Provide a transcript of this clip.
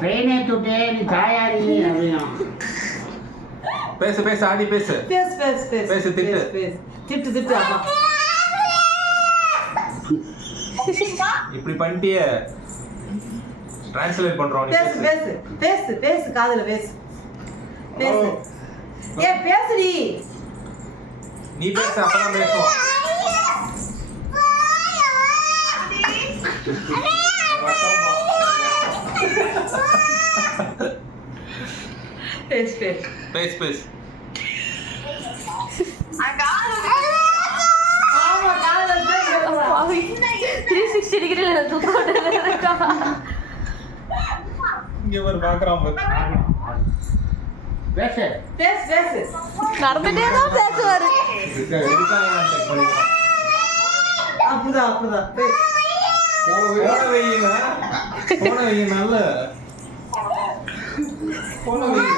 ட்ரெயினே துட்டே நீ தாயாரி அப்படின்னா பேசு பேசு ஆடி பேசு பேசு பேசு பேசு பேசு, திட்டு. பேசு திட்டு திட்டு அம்மா இப்படி பண்ணிட்டியே டிரான்ஸ்லேட் பண்றோம் நீ பேசு பேசு பேசு பேசு காதுல பேசு பேசு ஏ பேசுடி நீ பேசு அப்பதான் பேசுவோம் பேசு பேசு பேசு பேசு ஆமா காதுல பேசு 360 டிகிரில தூக்க விட்டுருக்கா. இங்க ஒரு பாக்குறான் பாரு பேசு பேசு பேசு நடந்துட்டே தான் பேசுவாரு. அப்படிதான் அப்படிதான் பேசு போன வைங்க நல்ல போன வைங்க